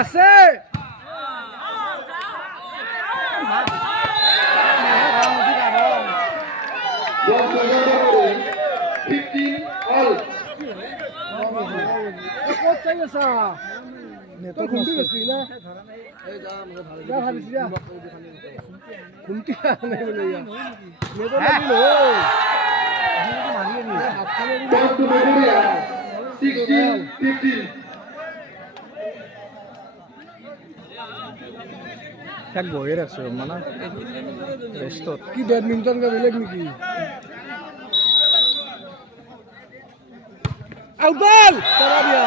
আছে ঘুমটি গেছি না ঘুমটি এক বইয়ে রাখছে মানে ব্যস্ত কি ব্যাডমিন্টন কা বেলেগ নাকি আউটবল তারা দিয়া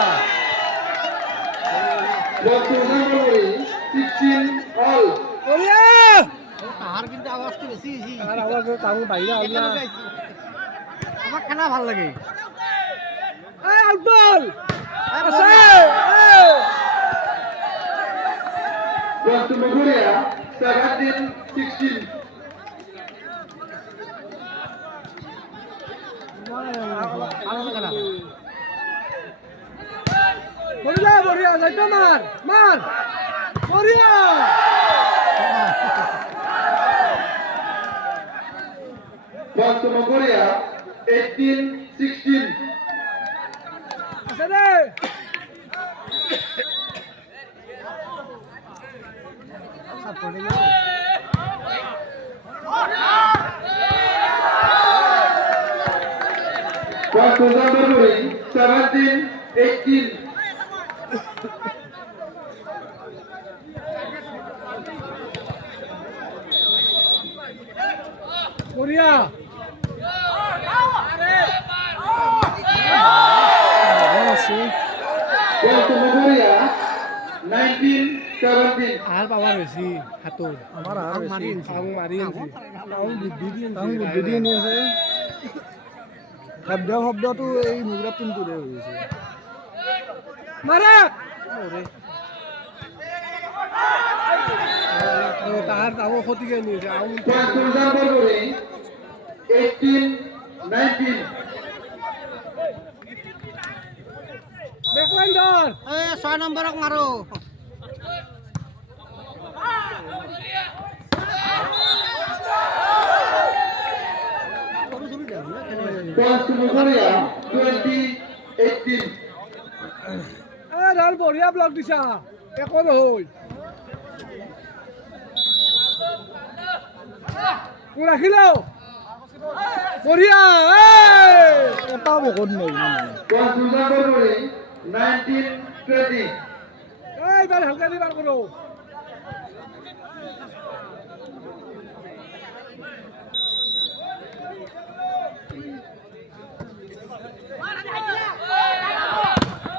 তাহার কিন্তু আওয়াজটা বেশি হয়েছি আর আওয়াজ তাও বাইরে আউলা আমার খেলা ভাল লাগে আউটবল আছে Mongolia 17-16. বড়িয়া বড়িয়া যাইতো মার মার বড়িয়া Mongolia 18-16. আছে রে Mongolia 17-18. বড়িয়া Mongolia 19-17. আর পাওয়ার বেশি হাতর আমার আর মারি মারি বুদ্ধি বুদ্ধি নিয়ে আছে শব্দটো এই মুগরা টিমটোৰে হৈ আছে মারা তাহার তাও ক্ষতি কে নিয়েছে Mongolia 18-19. বেকওয়েন্ডার 6 নম্বৰক মাৰো Mongolia 20-18. রাল বড়িয়া ব্লক দিছা এখন হই রাখিল বড়িয়া এটাও বেকত নাই Mongolia 19-20. এইবার হালকা দিবার করো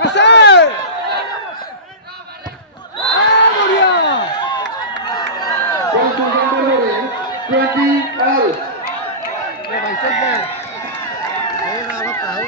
আছে বড়িয়া Mongolia 20 all. ভাই সব ভাই এই না আবার তাও